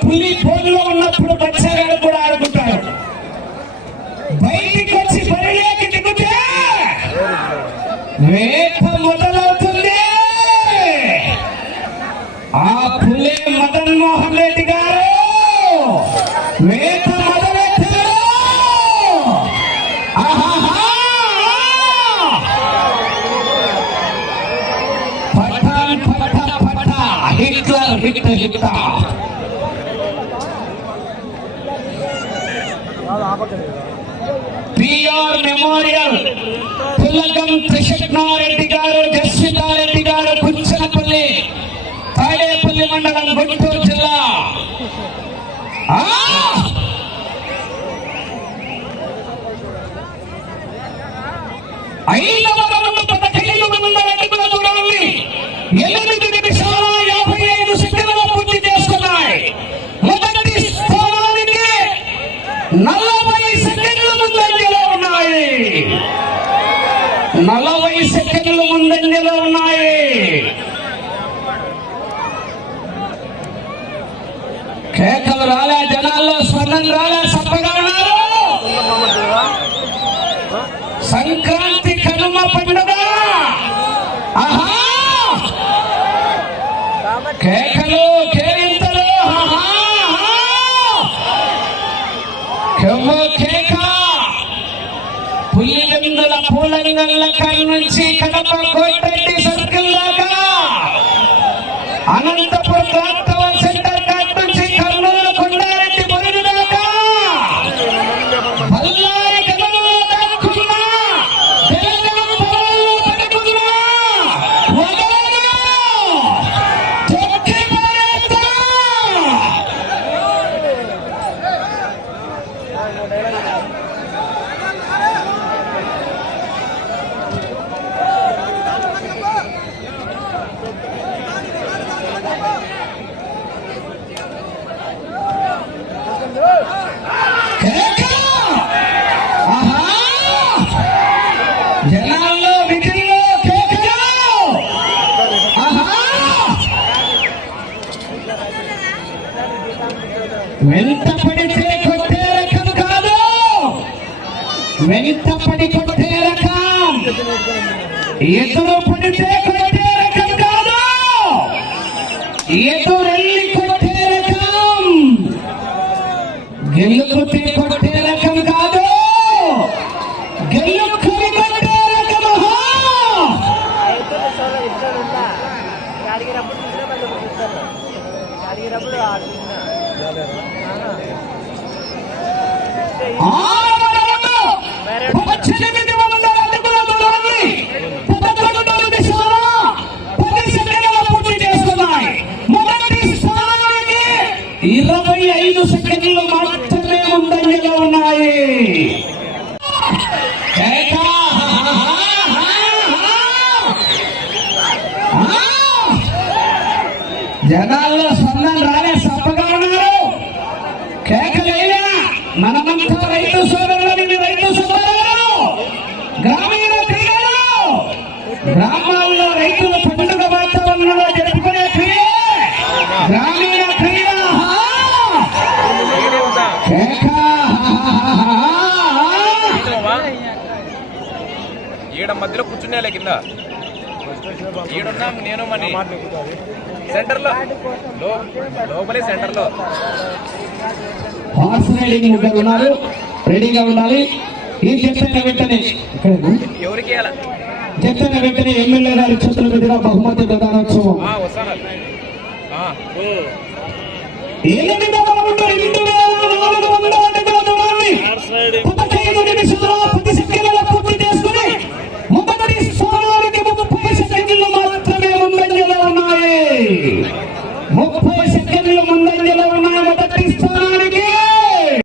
పులి పోగులో ఉన్నప్పుడు బచ్చాగాడు కూడా ఆడుకుంటారు బయటికి వచ్చి బరిలోకి దిగుతే వేట మొదలు Hitler hit hit PR memorial Pullagam Krishna Reddy గారు జస్వితారెడ్డి గారు కుచ్చనపల్లి తాడేపల్లి మండలం గుంటూరు జిల్లా. ఐదవ రౌండ్ పదహైదు వందల అడుగుల దూరాన్ని ఎనిమిది నలభై సెకండ్ల ముందంజలో ఉన్నాయి. కేకలు రాలే జనాల్లో స్వర్ణం రాలే సప్పగా ఉన్నారు. సంక్రాంతి కనుమ పండుగ. ఆహా! కేక కేరింతలు ఆహా కెవ్వు కేక పులివెందుల పూలంగల్ల కాడ నుంచి కడప కోటరెడ్డి సర్కిల్ దాకా. అనంతపురం ప్రాంతం సెంటర్ కాడ నుంచి కర్నూలు కొండారెడ్డి బొరుడు దాకా బళ్ళారి గదములో దాక్కున్న, తెలంగాణ పొలంలో పడుకున్న, వదలను, తొక్కి పారేస్తా. కేక! ఆహా! జనాల్లో విధుల్లో కేకలు! ఆహా! వెంట కొట్టే రకం కాదు. వెంట కొట్టే రకం. ఎదురు పడితే కొట్టే రకం కాదు. ఎదురెళ్ళి కొట్టే రకం. గెలుకుతే కొట్టే రకం కాదు. గెలుకుని కొట్టే రకం అడిగినప్పుడు అడిగినప్పుడు చూసినా ఇరవై ఐదు సెకండ్లు మాత్రమే ముందంజలో ఉన్నాయి ఆ! జనాల్లో స్పందన రాలే సప్పగా ఉన్నారు కేకలేనా మనమంతా రైతు సోదరులని రైతు సోదరులు గ్రామీణ క్రీడలు గ్రామాల్లో రైతుల పండుగ వాతావరణంలో జరుపుకునే క్రియ గ్రామీణ ఈడ మధ్యలో కూర్చునేలే కింద. ఈడున్నా నేను మని. సెంటర్లో లోపలే సెంటర్లో హార్స్ రైడింగ్ ముగ్గురు ఉన్నారు. రెడీగా ఉండాలి. ఈ చెత్తైన వెంటనే? ఎవరికి? చెత్తైన వెంటనే ఎమ్మెల్యే గారి చేతుల మీదుగా బహుమతి ప్రధానోత్సవం